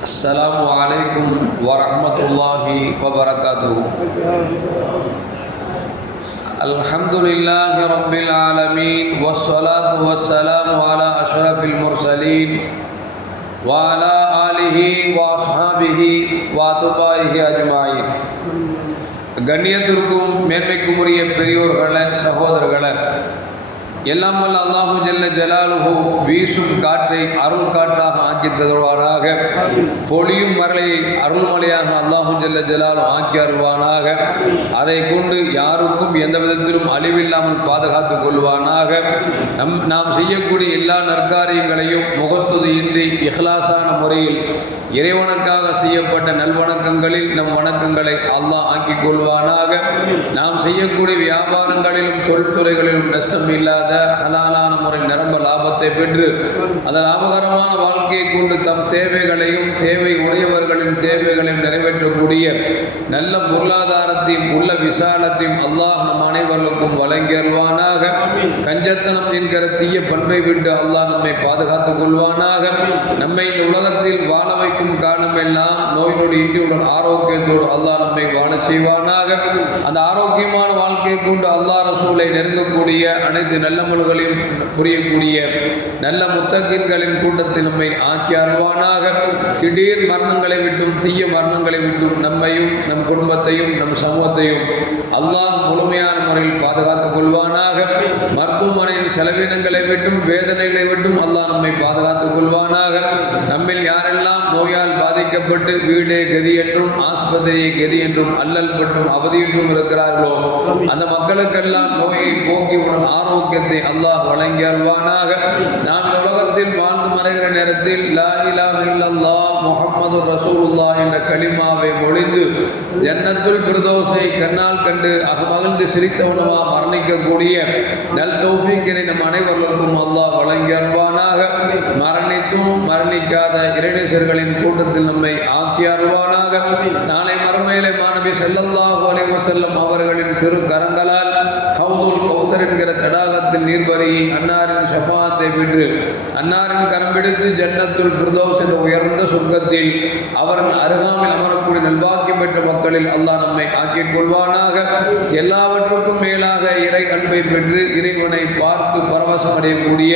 السلام عليكم ورحمة الله وبركاته الحمد لله رب العالمين والصلاة والسلام على أشرف المرسلين وعلى آله وأصحابه وأتباعه أجمعين கண்ணியத்திற்கும் மேன்மைக்கும் உரிய பெரியோர்களே சகோதரர்களே எல்லாம் வல்ல அல்லாஹு ஜல்ல ஜலாலுஹு வீசும் காற்றை அருள் காற்றாக ஆக்கி தருவானாக பொழியும் மரளையை அருள்மலையாக அல்லாஹு ஜல்ல ஜலாலு ஆக்கி அருள்வானாக. அதை கொண்டு யாருக்கும் எந்த விதத்திலும் அழிவில்லாமல் பாதுகாத்துக் கொள்வானாக. நம் நாம் செய்யக்கூடிய எல்லா நற்காரியங்களையும் முகஸ்துதியின்றி இஹ்லாசான முறையில் இறைவனுக்காக செய்யப்பட்ட நல்வணக்கங்களில் நம் வணக்கங்களை அல்லாஹ் ஆக்கிக் கொள்வானாக. நாம் செய்யக்கூடிய வியாபாரங்களிலும் தொழில்துறைகளிலும் நஷ்டம் இல்லாத ஹலாலான முறை நிரம்ப லாபத்தை பெற்று அந்த லாபகரமான வாழ்க்கையை கொண்டு தம் தேவைகளையும் தேவை உடையவர்களின் தேவைகளையும் நிறைவேற்றக்கூடிய நல்ல பொருளாதாரத்தையும் உள்ள விசாலத்தையும் அல்லாஹ் நம் அனைவர்களுக்கும் வழங்கியல்வானாக கஞ்சத்தனம் என்கிற தீய பண்பை விட்டு அல்லாஹ் நம்மை பாதுகாத்துக் கொள்வானாக. நம்மை இந்த உலகத்தில் வாழ வைக்கும் காலம் எல்லாம் நோய் நொடி இன்றியுடன் ஆரோக்கியத்தோடு அல்லாஹ் நம்மை வாழ செய்வானாக. அந்த ஆரோக்கியமான வாழ்க்கையை கொண்டு அல்லாஹ் ரசூலை நெருங்கக்கூடிய அனைத்து நல்லமல்களையும் புரியக்கூடிய நல்ல முத்தகின்களின் கூட்டத்தில் நம்மை ஆக்கி அருவானாக திடீர் மரணங்களை விட்டும் தீய மரணங்களை விட்டும் நம்மையும் நம் குடும்பத்தையும் நம் சமூகத்தையும் அல்லாஹ் முழுமையான முறையில் பாதுகாத்துக் கொள்வானாக. மருத்துவமனையின் செலவினங்களை விட்டும் வேதனைகளை விட்டும் அல்லாஹ் நம்மை பாதுகாத்துக் கொள்வானாக. நம்மில் யாரெல்லாம் நோயால் பாதிக்கப்பட்டு வீடே கதி என்றும் ஆஸ்பத்திரியை கதி என்றும் அல்லல் பட்டும் அவதியின்றும் இருக்கிறார்களோ? அந்த மக்களுக்கெல்லாம் நோயை போக்கி உடன் ஆரோக்கியத்தை அல்லாஹ் வழங்கி அல்வானாக உலகத்தில் வாழ்ந்து மறைகிற நேரத்தில் லா இலாஹ இல்லல்லாஹ் முஹம்மது ரசூலுல்லாஹ் என்ற களிமாவை மொழிந்து ஜன்னத்துல் பிரதோசை கண்ணால் கண்டு அகமகிழ்ந்து சிரித்தவனமா மரணிக்கக்கூடிய நல் தௌஃபீக்கினை நம் அனைவர்களுக்கும் அல்லாஹ் வழங்கி மரணித்தும் மரணிக்காத இறைநேசர்களின் கூட்டத்தில் நம்மை ஆக்கியாருவானாக நாளை மறுமையிலே மாணவி செல்லல்லாஹு அலைவசல்லம் அவர்களின் திரு மௌதூல் கௌசர் என்கிற தடாகத்தின் நீர்வரையை அன்னாரின் ஷபாத்தை பெற்று அன்னாரின் கரம் பிடித்து ஜன்னத்துல் ஃபிர்தோஸ் என்ற உயர்ந்த சொர்க்கத்தில் அவரின் அருகாமையில் அமரக்கூடிய நல்வாக்கியம் பெற்ற மக்களில் அல்லாஹ் நம்மை ஆக்கிக் கொள்வானாக. எல்லாவற்றுக்கும் மேலாக இறை அன்பை பெற்று இறைவனை பார்த்து பரவசம் அடையக்கூடிய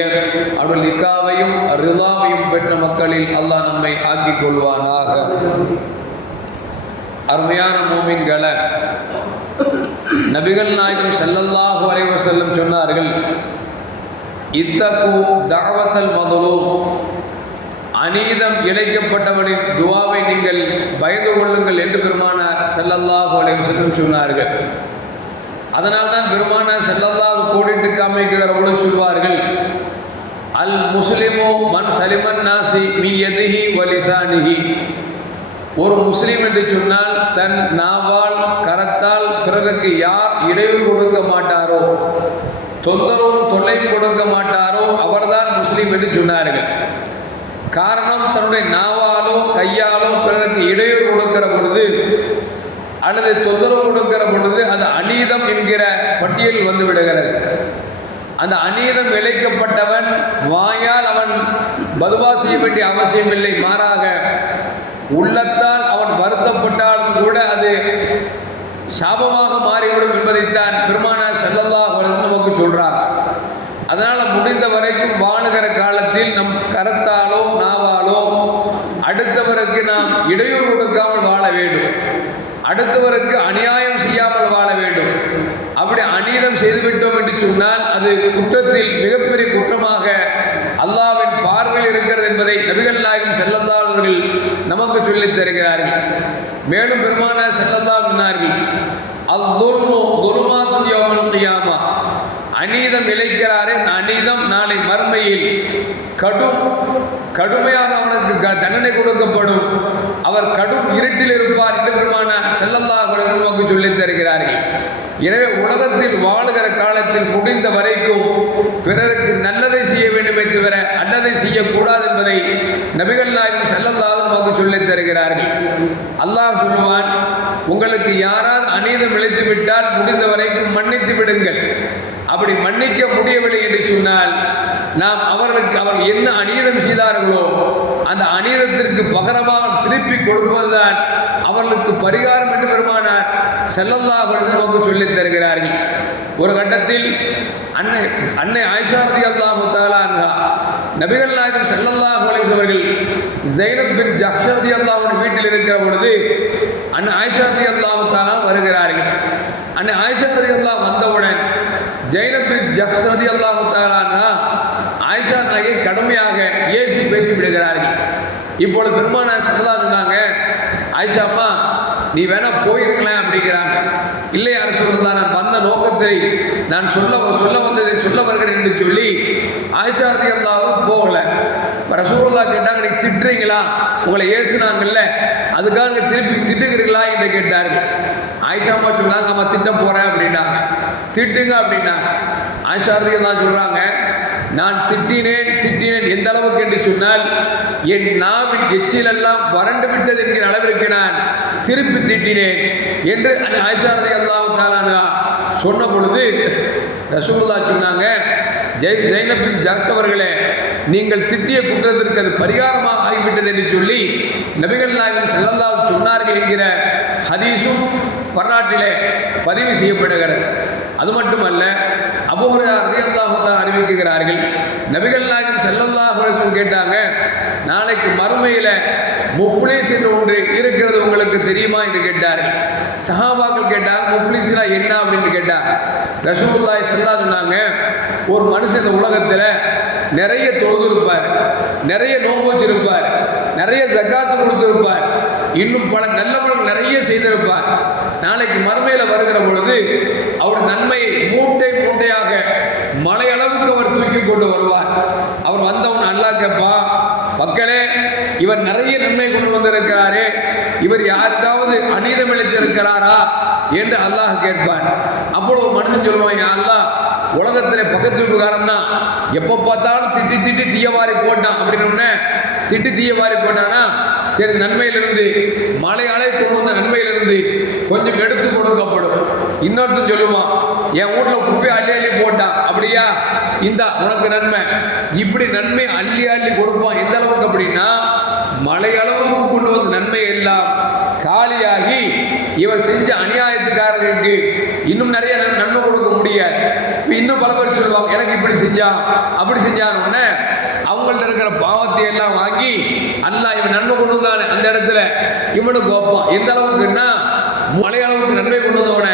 அவருடைய நிக்காவையும் ரிதாவையும் பெற்ற மக்களில் அல்லாஹ் நம்மை ஆக்கிக் கொள்வானாக. அருமையான மோமின்களை நபிகள் நாயகம் ஸல்லல்லாஹு வரைவ செல்லும் சொன்னார்கள் இத்தகு தகவத்தல் மதலும் அநீதம் இழைக்கப்பட்டவனின் துவாவை நீங்கள் பயந்து கொள்ளுங்கள் என்று பெருமானார் ஸல்லல்லாஹு வரைவ செல்லும் சொன்னார்கள். அதனால் தான் பெருமானார் ஸல்லல்லாஹு கோடிட்டு காமிக்கிறவர்களும் சொல்வார்கள் அல் முஸ்லிமோ மன் சலிமன் நாசி மீ எதிஹி வலிசானிஹி ஒரு முஸ்லீம் என்று சொன்னால் தன் நாவால் கரத்தால் பிறருக்கு யார் இடையூறு கொடுக்க மாட்டாரோ தொந்தரவும் தொல்லையும் கொடுக்க மாட்டாரோ அவர்தான் முஸ்லீம் என்று சொன்னார்கள். காரணம் தன்னுடைய நாவாலோ கையாலோ பிறருக்கு இடையூறு கொடுக்கிற பொழுது அல்லது தொந்தரவு கொடுக்கிற பொழுது அது அநீதம் என்கிற பட்டியல் வந்து விடுகிறது. அந்த அநீதம் இழைக்கப்பட்டவன் வாயால் அவன் பதுவா செய்ய வேண்டிய அவசியமில்லை மாறாக உள்ளத்தால் அவன் வருத்தப்பட்டாலும் கூட அது சாபமாக மாறிவிடும் என்பதைத்தான் பெருமானா செல்லல்லா நமக்கு சொல்கிறார் அதனால முடிந்த வரைக்கும் வாழுகிற காலத்தில் நம் கரத்தாலோ நாவாலோ அடுத்தவருக்கு நாம் இடையூறு கொடுக்காமல் வாழ வேண்டும். அடுத்தவருக்கு அநியாயம் செய்யாமல் வாழ வேண்டும். அப்படி அநீதம் செய்துவிட்டோம் என்று சொன்னால் அது குற்றத்தில் மிகப்பெரிய குற்றமாக அல்லாவின் பார்வையில் இருக்கிறது என்பதை நபிகள் நாயகம் செல்லந்தாளர்கள் நமக்கு சொல்லித் தருகிறார்கள். மேலும் பெருமான செல்லந்தாள் சொன்னார்கள். அநீதம் இழைக்கிறாரே அநீதம் நாளை மறுமையில். கடும் கடுமையாக அவனுக்கு தண்டனை கொடுக்கப்படும். அவர் கடும் இருட்டில் இருப்பார் என்று பெருமானார் செல்லல்லா நமக்கு சொல்லித் தருகிறார்கள். எனவே உலகத்தில் வாழுகிற காலத்தில் முடிந்த வரைக்கும் பிறருக்கு நல்லதை செய்ய வேண்டுமே தவிர அல்லதை செய்யக்கூடாது என்பதை நபிகள் நாயகம் செல்லல்லாக நமக்கு சொல்லித் தருகிறார்கள் அல்லாஹ் சொல்லுவான் உங்களுக்கு யாராவது அநீதம் இழைத்து விட்டால் முடிந்த வரைக்கும் மன்னித்து விடுங்கள் அப்படி மன்னிக்க முடியவில்லை என்று சொன்னால் அவர்கள் அவர் என்ன அநீதம் செய்தார்களோ அந்த அநீதத்திற்கு பகரமாக திருப்பி கொடுப்பதுதான் அவர்களுக்கு பரிகாரம் என்று பெருமானார் செல்லல்லாஹ் நமக்கு சொல்லித் தருகிறார்கள். ஒரு கட்டத்தில் அன்னை அன்னை ஆயிஷாரதி அல்லாஹு தாலான்ஹா நபிகள் நாயகம் செல்லல்லாஹ் அவர்கள் ஜைனப் பின் ஜஹ்ஷாதி அல்லாஹுடைய வீட்டில் இருக்கிற பொழுது அன்னை ஆயிஷாரதி அல்லாஹு தாலா வருகிறார்கள். அன்னை ஆயிஷாரதி அல்லாஹ் வந்தவுடன் ஜைனப் பின் ஜஹ்ஷாதி அல்லாஹு கடுமையாக ஏசி பேசி விடுகிறார்கள் இப்பொழுது பெருமான சல்லா சொன்னாங்க ஆயிஷா அம்மா நீ வேணா போயிருக்கலாம் அப்படிங்கிறாங்க. இல்லை யார் சொல்றதா நான் வந்த நோக்கத்தை நான் சொல்ல சொல்ல வந்ததை சொல்ல வருகிறேன் என்று சொல்லி ஆயிஷா இருந்தாலும் போகல. ரசூலுல்லா கேட்டாங்க நீ திட்டுறீங்களா? உங்களை ஏசுனாங்கல்ல அதுக்காக திருப்பி திட்டுகிறீங்களா என்று கேட்டார்கள். ஆயிஷா அம்மா சொன்னாங்க அம்மா திட்ட போறேன் அப்படின்னாங்க. திட்டுங்க அப்படின்னாங்க. ஆயிஷா தான் சொல்கிறாங்க சொல்றாங்க நான் திட்டினேன் திட்டினேன் எந்த அளவுக்கு என்று சொன்னால் என் நாவில் எச்சிலெல்லாம் வறண்டு விட்டது என்கிற அளவிற்கு நான் திருப்பி திட்டினேன் என்று ஆயிஷாரதி அல்லாஹ் தாலானா சொன்ன பொழுது ரசூல்லா சொன்னாங்க ஜெய் ஜெயினபின் ஜாக்தவர்களே நீங்கள் திட்டிய குற்றத்திற்கு அது பரிகாரமாக ஆகிவிட்டது என்று சொல்லி நபிகள் நாயகம் செல்லல்லாஹ் சொன்னார்கள் என்கிற ஹதீஸும் வரலாற்றிலே பதிவு செய்யப்படுகிறது. அது மட்டுமல்ல அபுஹுரே அல்லாஹுதான் தஆலா அறிவிக்கிறார்கள். நபிகள் நாயகம் ஸல்லல்லாஹு கேட்டாங்க நாளைக்கு மறுமையில் முஃப்லிஸ் என்று ஒன்று இருக்கிறது உங்களுக்கு தெரியுமா? என்று கேட்டார்கள். சஹாபாக்கள் கேட்டாங்க முஃப்லிஸ்னா என்ன? அப்படின்னு கேட்டாங்க. ரசூல்லாய் செல்லா சொன்னாங்க ஒரு மனுஷன் இந்த உலகத்தில் நிறைய தொழுது இருப்பார் நிறைய நோன்பு வச்சிருப்பார் நிறைய ஜக்காத்து கொடுத்துருப்பார் இன்னும் பல நல்லவர்கள் நிறைய செய்திருப்பார். நாளைக்கு மறுமையில் வருகிற பொழுது அவர் நன்மையை மூட்டை மூட்டையாக மலையளவுக்கு அவர் தூக்கி கொண்டு வருவார். அவர் வந்தவன் நல்லா கேட்பா மக்களே இவர் நிறைய நன்மை கொண்டு வந்திருக்கிறாரே. இவர் யாருக்காவது அநீதம் இழைத்திருக்கிறாரா என்று அல்லாஹ் கேட்பான் அப்பொழுது ஒரு மனுஷன் சொல்லுவான் "யா அல்லாஹ் உலகத்தில் பக்கத்து வீட்டுக்காரன் தான். எப்போ பார்த்தாலும் திட்டி திட்டி தீயவாரி போட்டான். அப்படின்னு உடனே திட்டி தீயவாரி போட்டானா? சரி நன்மையிலிருந்து மலை கொண்டு வந்த நன்மையிலிருந்து கொஞ்சம் எடுத்து கொடுக்கப்படும். இன்னொருத்தன் சொல்லுவான் என் வீட்டில் குப்பை அள்ளி அள்ளி போட்டான் அப்படியா? இந்த உனக்கு நன்மை. இப்படி நன்மை அள்ளி அள்ளி கொடுப்பான். எந்த அளவுக்கு அப்படின்னா மலையளவுக்கு கொண்டு வந்த நன்மை எல்லாம் காலியாகி இவன் செஞ்ச அநியாயத்துக்காரர்களுக்கு இன்னும் நிறைய நன்மை கொடுக்க முடியாது. இன்னும் பல பேர் சொல்லுவாங்க எனக்கு இப்படி செஞ்சான் அப்படி செஞ்சான் உடனே அவங்கள்ட்ட இருக்கிற பாவத்தை எல்லாம் வாங்கி அல்லாஹ் இவன் நன்மை கொண்டு வந்தானே அந்த இடத்துல? இவனுக்கு கோப்பம் எந்த அளவுக்குன்னா மலை அளவுக்கு நன்மை கொண்டு வந்தவனே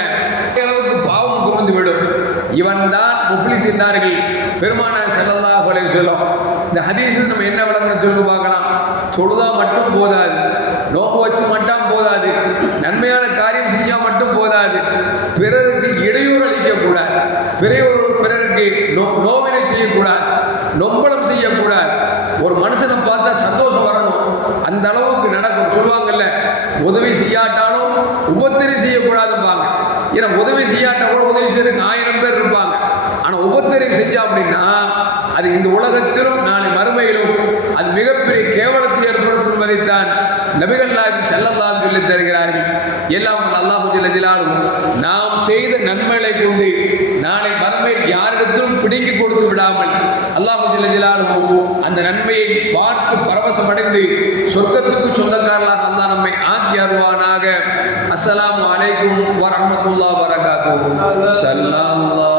அளவுக்கு பாவம் குமிந்து விடும். இவன் தான் முஃப்லிஸ் என்றார்கள். பெருமான செல்லல்லா கொலை சொல்லும் இந்த ஹதீஸில் நம்ம என்ன விளக்கணும் சொல்லி பார்க்கலாம். தொழுதா மட்டும் போதாது. நோக்கு வச்சு மட்டும் போதாது. நன்மையான காரியம் செஞ்சா மட்டும் போதாது. பிறருக்கு இடையூறு அளிக்கக்கூடாது. பிறையூர் பிறருக்கு நோ- நோவினை செய்யக்கூடாது. நொம்பளம் செய்யக்கூடாது ஒரு மனுஷனை பார்த்தா சந்தோஷம் வரணும் அந்த அளவுக்கு நடக்கும் சொல்லுவாங்கல்ல உதவி செய்யாட்டாலும் உபத்திரி செய்யக்கூடாதும்பாங்க. ஏன்னா உதவி செய்யாட்டா கூட உதவி செய்யறதுக்கு ஆயிரம் பேர் இருப்பாங்க. ஆனால் உபத்திரி செஞ்சா அப்படின்னா அது இந்த உலகத்திலும் நாளை மறுமையிலும் அது மிகப்பெரிய கேவலத்தை ஏற்படுத்தும் வரைத்தான் நபிகள் நாயகம் செல்லல்லாம் சொல்லி தருகிறார்கள். எல்லாம் அல்லாஹு ஜல்ல நாம் செய்த நன்மைகளை கொண்டு நாளை மறுமையில் யாரிடத்திலும் பிடுங்கி கொடுத்து விடாமல் அல்லாஹு ஜல்ல அந்த நன்மையை பார்த்து பரவசமடைந்து சொர்க்கத்துக்கு சொந்தக்காரர்களாக அல்லாஹ் நம்மை ஆக்கி அருவானாக அஸ்ஸலாமு அலைக்கும்